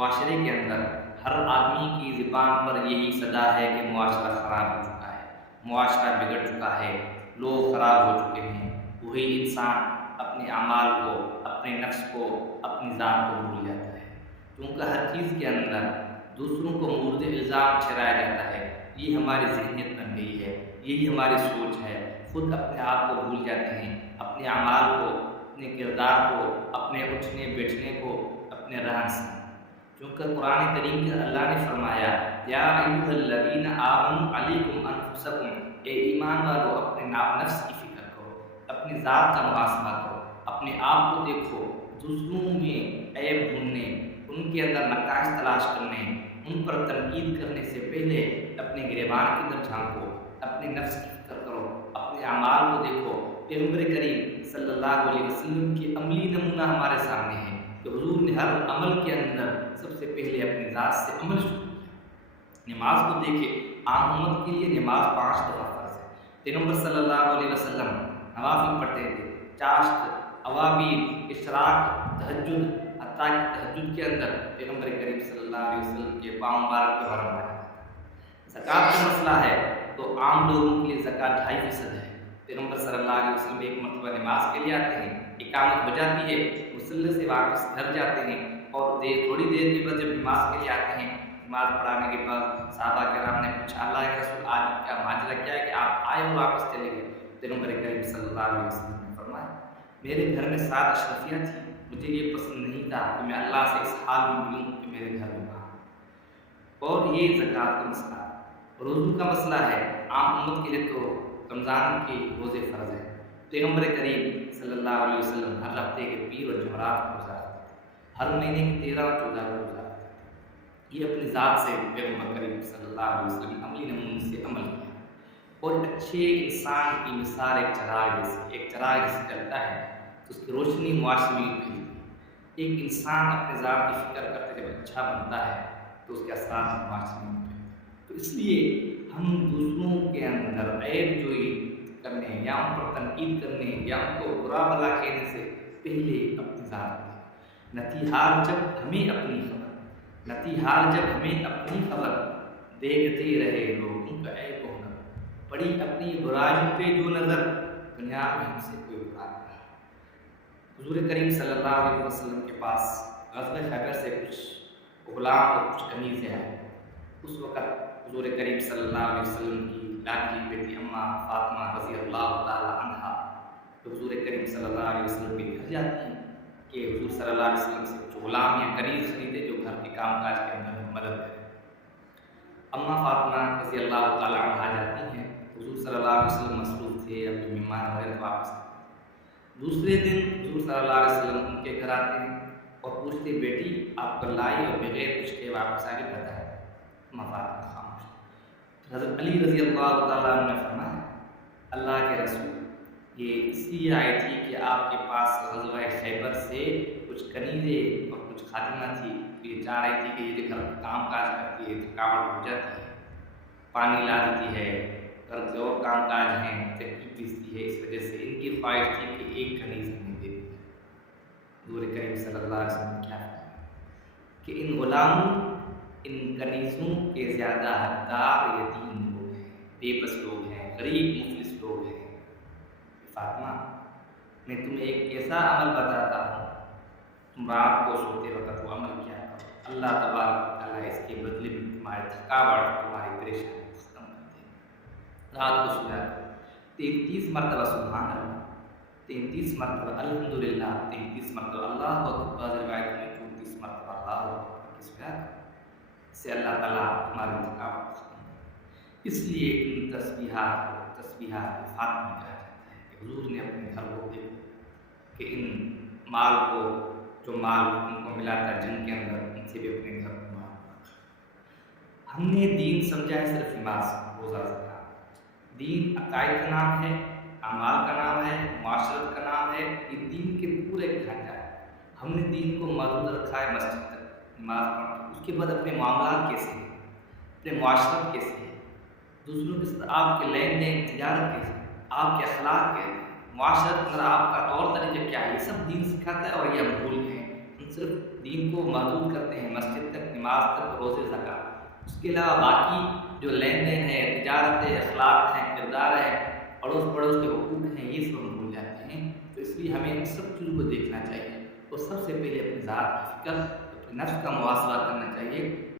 معاشرے کے اندر ہر آدمی کی زبان پر یہی صدا ہے کہ معاشرہ خراب ہو چکا ہے، معاشرہ بگڑ چکا ہے، لوگ خراب ہو چکے ہیں۔ وہی انسان اپنے اعمال کو، اپنے نفس کو، اپنی ذات کو بھول جاتا ہے، کیونکہ ہر چیز کے اندر دوسروں کو مورد الزام ٹھہرایا جاتا ہے۔ یہ ہماری ذہنیت بن گئی ہے، یہی ہماری سوچ ہے۔ خود اپنے آپ کو بھول جاتے ہیں، اپنے اعمال کو، اپنے کردار کو، اپنے اٹھنے بیٹھنے کو، اپنے رہن سہن۔ کیونکہ قرآن کریم کے اللہ نے فرمایا یا ایھا الذین آمنوا علیکم انفسکم، اے ایمان والو اپنے نفس کی فکر کرو، اپنی ذات کا محاسبہ کرو، اپنے آپ کو دیکھو، دوسروں میں عیب ڈھونڈنے، ان کے اندر نقائص تلاش کرنے، ان پر تنقید کرنے سے پہلے اپنے گریبان کے اندر جھانکو، اپنے نفس کی فکر کرو، اپنے اعمال کو دیکھو۔ پیغمبر کریم صلی اللہ علیہ وسلم کی عملی نمونہ ہمارے سامنے ہے کہ حضور نے ہر عمل کے اندر سب سے پہلے اپنی ذات سے عمل شروع کیا۔ نماز کو دیکھے، عام امت کے لیے نماز 5 دفعہ فرض ہے۔ پیغمبر صلی اللہ علیہ وسلم نوافل پڑھتے تھے، چاشت، اوابین، اشراق، تہجد، حتیٰ کہ تہجد کے اندر پیغمبر کریم صلی اللہ علیہ وسلم کے پاؤں مبارک پہ حرم آیا۔ زکوٰۃ کا مسئلہ ہے تو عام لوگوں کے لیے زکوٰۃ 2.5% ہے۔ پیغمبر صلی اللہ علیہ وسلم ایک مرتبہ نماز کے لیے آتے ہیں، اقامت ہو جاتی ہے، مصلی سے واپس گھر جاتے ہیں، اور تھوڑی دیر کے بعد جب نماز کے لیے آتے ہیں، نماز پڑھانے کے بعد صحابہ کرام نے پوچھا اللہ کے رسول آج کا ماجرا کیا ہے کہ آپ آئے اور واپس چلے گئے؟ پیغمبر کریم صلی اللہ علیہ وسلم نے فرمایا میرے گھر میں 7 اشرفیاں تھیں، مجھے یہ پسند نہیں تھا کہ میں اللہ سے اس حال میں ملوں کہ میرے گھر میں وہاں۔ اور یہ زکوٰۃ کا مسئلہ ہے۔ روزوں کا مسئلہ ہے، عام امت کے لیے تو رمضان کے روزے فرض ہیں۔ پیغمبر کریم صلی اللہ علیہ وسلم ہر ہفتے کے پیر اور جمعرات کو روزہ رکھتے تھے، ہر مہینے کے 13 اور 14 کو روزہ رکھتے تھے۔ یہ اپنی ذات سے پیغمبر کریم صلی اللہ علیہ وسلم نے عملی نمونے سے عمل کیا۔ اور اچھے انسان کی مثال ایک چراغ جیسے چلتا ہے تو اس کی روشنی معاشرے میں پھیلتی ہے۔ ایک انسان اپنے ذات کی فکر کرتے جب اچھا بنتا ہے تو اس کے اثرات معاشرے میں پھیلتے ہیں۔ تو اس لیے ہم دوسروں کے اندر عیب جوئی کرنے یا ان پر تنقید کرنے یا ان کو برا بھلا کہنے سے پہلے اپنی ذات میں نتیحال جب ہمیں اپنی خبر دیکھتے رہے لوگوں کا عیب و ہنر، پڑی اپنی برائیوں پہ جو نظر، دنیا میں ہم سے کوئی برا نہ رہا۔ حضور کریم صلی اللہ علیہ وسلم کے پاس غزوہ خیبر سے کچھ غلام اور کچھ کنیزیں آئے۔ اس وقت حضور کریم صلی اللہ علیہ وسلم کی لاڈلی بیٹی اماں فاطمہ رضی اللہ تعالی عنہا تو حضور کریم صلی اللہ علیہ وسلم کے گھر جاتی ہیں کہ حضور صلی اللہ علیہ وسلم سے کچھ غلام یا کنیز خریدے جو گھر کے کام کاج کے اندر مدد کرے۔ اماں فاطمہ رضی اللہ تعالی عنہا جاتی ہیں، حضور صلی اللہ علیہ وسلم مصروف تھے، اپنے مہمان وغیرہ واپس آتے ہیں۔ دوسرے دن حضور صلی اللہ علیہ وسلم ان کے گھر آتے ہیں اور پوچھتے بیٹی آپ کو لائی اور بغیر کچھ کے واپس آ کے بتائے۔ اماں فاطمہ خاموش۔ حضرت علی رضی اللہ تعالیٰ عنہ نے فرمایا اللہ کے رسول یہ اس لیے آئی تھی کہ آپ کے پاس غزوہ خیبر سے کچھ کنیزیں اور کچھ خادمہ تھی، یہ چاہ رہی تھی کہ یہ جو گھر کا کام کاج کرتی ہے تھکاوٹ ہو جاتی ہے، پانی لا دیتی ہے، گھر کے اور کام کاج ہیں تکلیف پیستی ہے، اس وجہ سے ان کی خواہش تھی کہ ایک کنیز ہمیں دے دی۔ حضور کریم صلی اللہ علیہ وسلم نے کیا کہا کہ ان غلاموں، ان کنیزوں کے زیادہ حقدار یتیم لوگ ہیں، بے بس لوگ ہیں، غریب مفلس لوگ ہیں۔ فاطمہ میں تمہیں ایک ایسا عمل بتاتا ہوں، تم رات کو سوتے وقت وہ عمل کیا کرو، اللہ تبارک و تعالیٰ اس کے بدلے میں تمہاری تھکاوٹ، تمہاری پریشانی ختم کر دے گا۔ رات کو سویا کرو، 33 مرتبہ سبحان اللہ، 33 مرتبہ الحمدللہ، 33 مرتبہ اللہ اکبر، بعض روایت میں 34 مرتبہ اللہ اکبر کی سویا کرو، اس سے اللہ تعالیٰ تمہاری تھکاوٹ ختم کر دے۔ اس لیے ان تسبیحات کو تسبیحات فاطمی کہا جاتا ہے کہ حضور نے اپنے گھر کو دیکھا کہ ان مال کو، جو مال ان کو ملا تھا جن کے اندر، ان سے بھی اپنے گھر کو مال رکھا۔ ہم نے دین سمجھا ہے صرف نماز، روزہ، زکوٰۃ۔ دین عقائد کا نام ہے، اعمال کا نام ہے، معاشرت کا نام ہے، یہ دین کے پورے ڈھانچہ ہے۔ ہم نے دین کو محدود رکھا ہے مسجد تک، نماز پڑھنا، اس کے بعد اپنے معاملات کیسے ہیں، اپنے معاشرت کیسے ہیں، دوسروں کے ساتھ آپ کے لین دین، تجارت کیسے ہے، آپ کے اخلاق کیسے ہیں، معاشرت اندر آپ کا طور طریقہ کیا ہے، یہ سب دین سکھاتا ہے۔ اور یہ ہم بھول گئے ہیں، ہم صرف دین کو محدود کرتے ہیں مسجد تک، نماز تک، روزے، زکوٰۃ، اس کے علاوہ باقی جو لین دین ہے، تجارت ہے، اخلاق ہیں، کردار ہے، اڑوس پڑوس کے حقوق ہیں، یہ سب ہم بھول جاتے ہیں۔ تو اس لیے ہمیں ان سب چیزوں کو دیکھنا چاہیے اور سب سے پہلے اپنی ذات کی فکر، اپنے نفس کا محاسبہ کرنا چاہیے